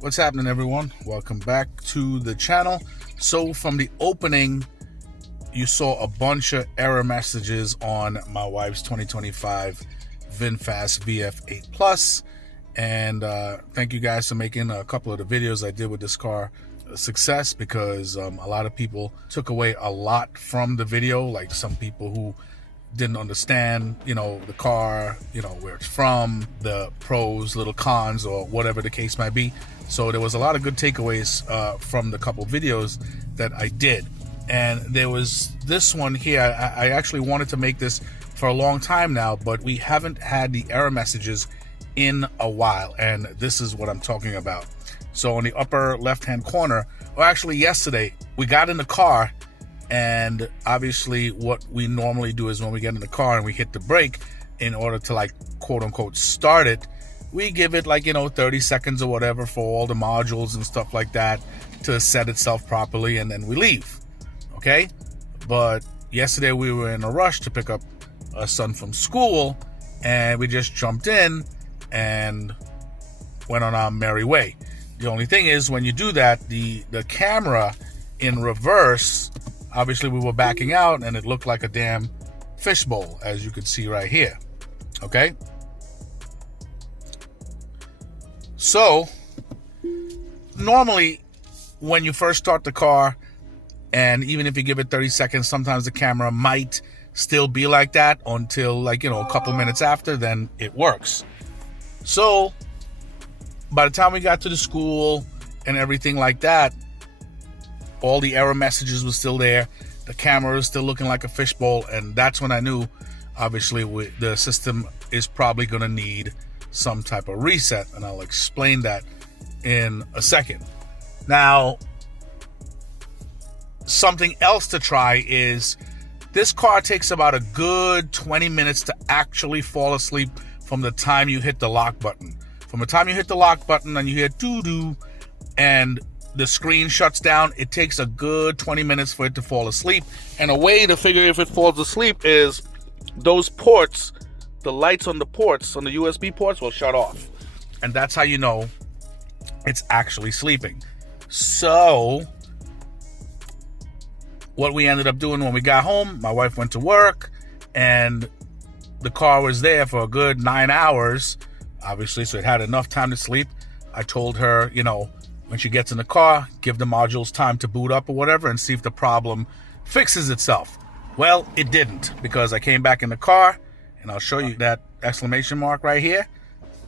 What's happening, everyone? Welcome back to the channel. So from the opening, you saw a bunch of error messages on my wife's 2025 Vinfast Vf8 Plus, and thank you guys for making a couple of the videos I did with this car a success, because a lot of people took away a lot from the video, like some people who didn't understand, the car, where it's from, the pros, little cons, or whatever the case might be. So there was a lot of good takeaways from the couple videos that I did. And there was this one here. I actually wanted to make this for a long time now, but we haven't had the error messages in a while. And this is what I'm talking about. So on the upper left-hand corner, or actually yesterday, we got in the car, and obviously what we normally do is when we get in the car and we hit the brake in order to, quote unquote, start it, we give it 30 seconds or whatever for all the modules and stuff like that to set itself properly, and then we leave. Okay? But yesterday we were in a rush to pick up our son from school, and we just jumped in and went on our merry way. The only thing is, when you do that, the camera in reverse, obviously we were backing out and it looked like a damn fishbowl, as you can see right here. Okay? So, normally when you first start the car, and even if you give it 30 seconds, sometimes the camera might still be like that until a couple minutes after, then it works. So, by the time we got to the school and everything like that, all the error messages were still there. The camera is still looking like a fishbowl, and that's when I knew, obviously, the system is probably going to need some type of reset, and I'll explain that in a second. Now, something else to try is, this car takes about a good 20 minutes to actually fall asleep from the time you hit the lock button. From the time you hit the lock button and you hear doo-doo and the screen shuts down, it takes a good 20 minutes for it to fall asleep. And a way to figure if it falls asleep is those ports, the lights on the ports, on the USB ports, will shut off. And that's how you know it's actually sleeping. So what we ended up doing when we got home, my wife went to work and the car was there for a good 9 hours, obviously, so it had enough time to sleep. I told her, when she gets in the car, give the modules time to boot up or whatever and see if the problem fixes itself. Well, it didn't, because I came back in the car, and I'll show you that exclamation mark right here,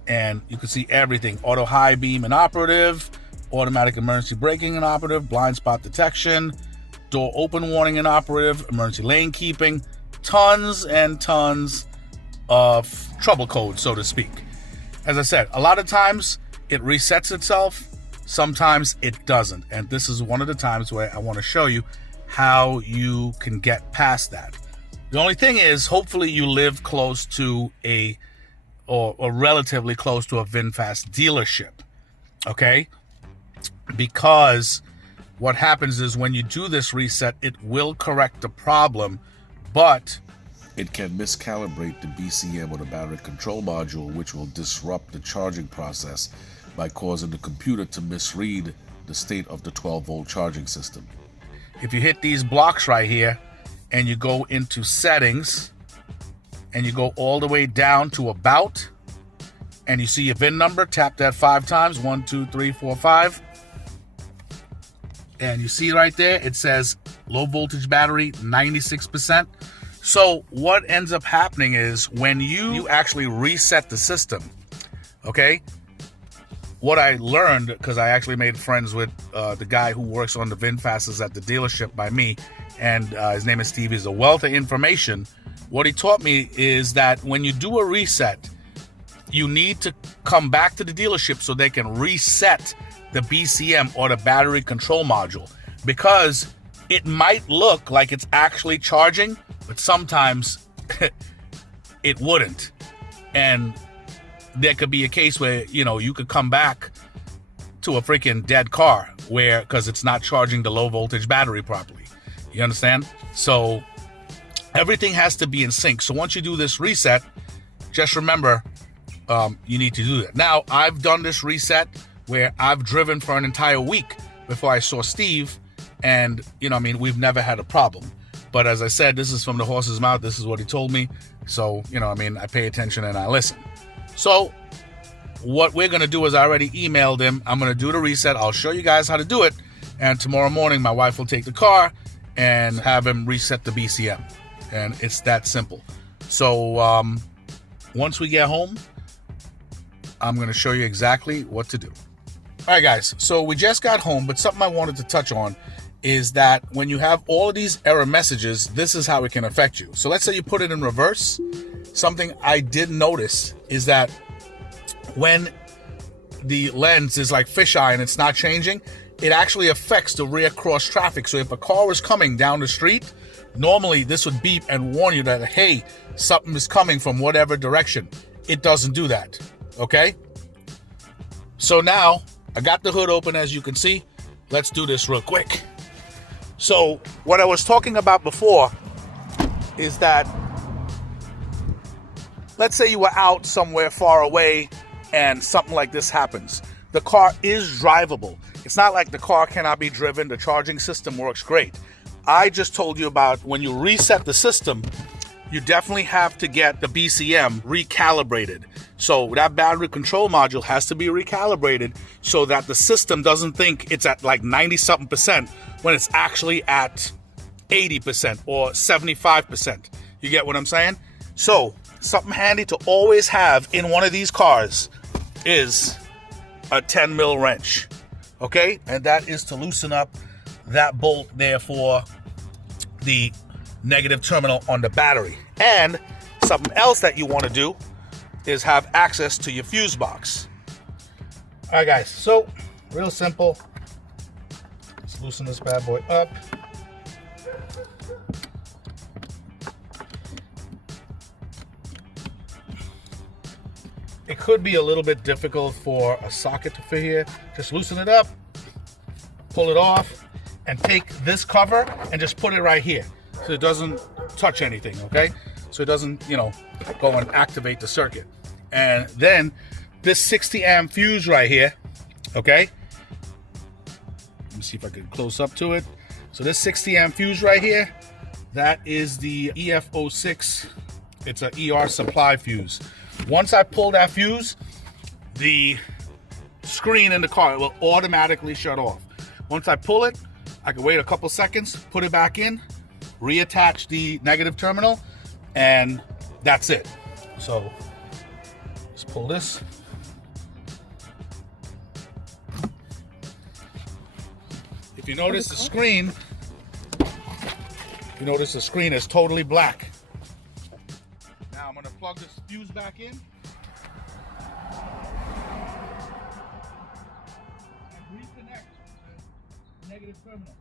and you can see everything. Auto high beam inoperative, automatic emergency braking inoperative, blind spot detection, door open warning inoperative, emergency lane keeping, tons and tons of trouble code, so to speak. As I said, a lot of times it resets itself, sometimes it doesn't. And this is one of the times where I want to show you how you can get past that. The only thing is, hopefully you live close to or relatively close to a VinFast dealership, okay? Because what happens is, when you do this reset, it will correct the problem, but it can miscalibrate the BCM or the battery control module, which will disrupt the charging process by causing the computer to misread the state of the 12-volt charging system. If you hit these blocks right here and you go into settings and you go all the way down to about, and you see your VIN number, tap that 5 times, 1, 2, 3, 4, 5. And you see right there, it says low voltage battery, 96%. So what ends up happening is, when you actually reset the system, okay, what I learned, because I actually made friends with the guy who works on the VinFasts at the dealership by me, and his name is Steve. He's a wealth of information. What he taught me is that when you do a reset, you need to come back to the dealership so they can reset the BCM or the battery control module, because it might look like it's actually charging, but sometimes it wouldn't. And there could be a case where, you could come back to a freaking dead car because it's not charging the low voltage battery properly. You understand? So everything has to be in sync. So once you do this reset, just remember, you need to do that. Now, I've done this reset where I've driven for an entire week before I saw Steve, and we've never had a problem. But as I said, this is from the horse's mouth. This is what he told me. So, I pay attention and I listen. So what we're going to do is, I already emailed him. I'm going to do the reset. I'll show you guys how to do it. And tomorrow morning, my wife will take the car and have him reset the BCM. And it's that simple. So once we get home, I'm going to show you exactly what to do. All right, guys. So we just got home, but something I wanted to touch on is that when you have all of these error messages, this is how it can affect you. So let's say you put it in reverse. Something I did notice is that when the lens is like fisheye and it's not changing, it actually affects the rear cross traffic. So if a car is coming down the street, normally this would beep and warn you that, hey, something is coming from whatever direction. It doesn't do that, okay? So now I got the hood open, as you can see. Let's do this real quick. So what I was talking about before is that, let's say you were out somewhere far away and something like this happens. The car is drivable. It's not like the car cannot be driven. The charging system works great. I just told you about when you reset the system, you definitely have to get the BCM recalibrated. So that battery control module has to be recalibrated so that the system doesn't think it's at like 90-something% when it's actually at 80% or 75%. You get what I'm saying? So something handy to always have in one of these cars is a 10 mil wrench. Okay? And that is to loosen up that bolt there for the negative terminal on the battery. And something else that you want to do is have access to your fuse box. All right, guys, so real simple. Let's loosen this bad boy up. It could be a little bit difficult for a socket to fit here. Just loosen it up, pull it off, and take this cover and just put it right here so it doesn't touch anything, okay? So it doesn't, go and activate the circuit. And then this 60 amp fuse right here, okay? Let me see if I can close up to it. So this 60 amp fuse right here, that is the Vf8. It's an ER supply fuse. Once I pull that fuse, the screen in the car will automatically shut off. Once I pull it, I can wait a couple seconds, put it back in, reattach the negative terminal, and that's it. So let's pull this. If you notice the screen, is totally black. Now I'm going to plug this fuse back in and reconnect the negative terminal.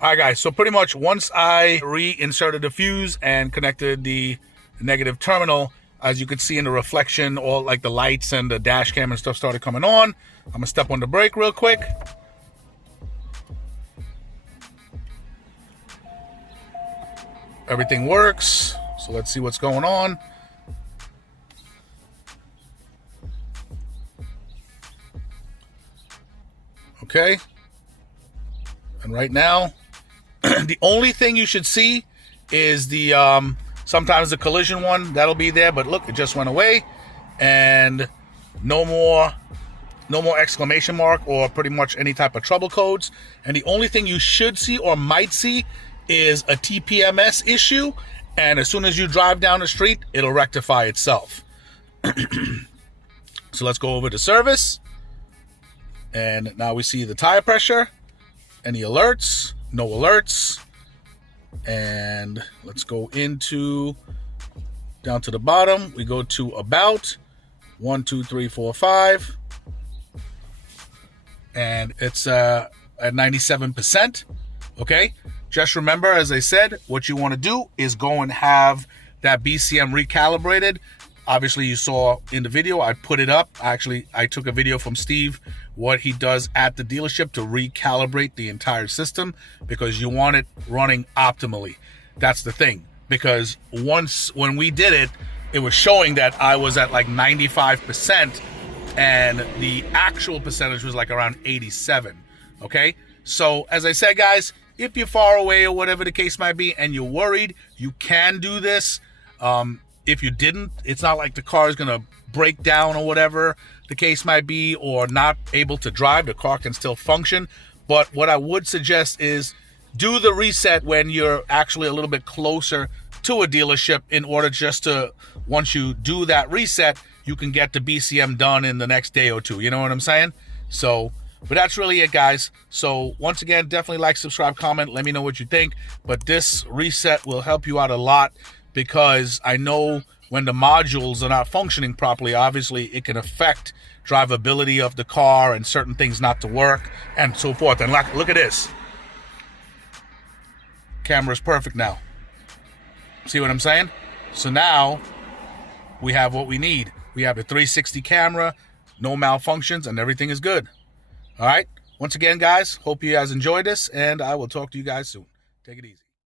All right, guys, so pretty much once I reinserted the fuse and connected the negative terminal, as you can see in the reflection, all like the lights and the dash cam and stuff started coming on. I'm gonna step on the brake real quick. Everything works, so let's see what's going on. Okay, and right now, the only thing you should see is the sometimes the collision one that'll be there, but look, it just went away, and no more exclamation mark or pretty much any type of trouble codes. And the only thing you should see or might see is a TPMS issue, and as soon as you drive down the street, it'll rectify itself. So let's go over to service, and now we see the tire pressure, any alerts, no alerts. And let's go into down to the bottom. We go to about 1, 2, 3, 4, 5, and it's at 97%. Okay, just remember, as I said, what you want to do is go and have that BCM recalibrated Obviously, you saw in the video, I put it up. Actually, I took a video from Steve, what he does at the dealership to recalibrate the entire system, because you want it running optimally. That's the thing. Because when we did it, it was showing that I was at like 95%, and the actual percentage was like around 87. Okay? So, as I said, guys, if you're far away or whatever the case might be, and you're worried, you can do this. If you didn't, it's not like the car is going to break down or whatever the case might be, or not able to drive. The car can still function. But what I would suggest is do the reset when you're actually a little bit closer to a dealership, in order just to, once you do that reset, you can get the BCM done in the next day or two. You know what I'm saying? So, but that's really it, guys. So once again, definitely like, subscribe, comment. Let me know what you think. But this reset will help you out a lot, because I know when the modules are not functioning properly, obviously it can affect drivability of the car and certain things not to work and so forth. And look at this. Camera's perfect now. See what I'm saying? So now we have what we need. We have the 360 camera, no malfunctions, and everything is good. All right? Once again, guys, hope you guys enjoyed this, and I will talk to you guys soon. Take it easy.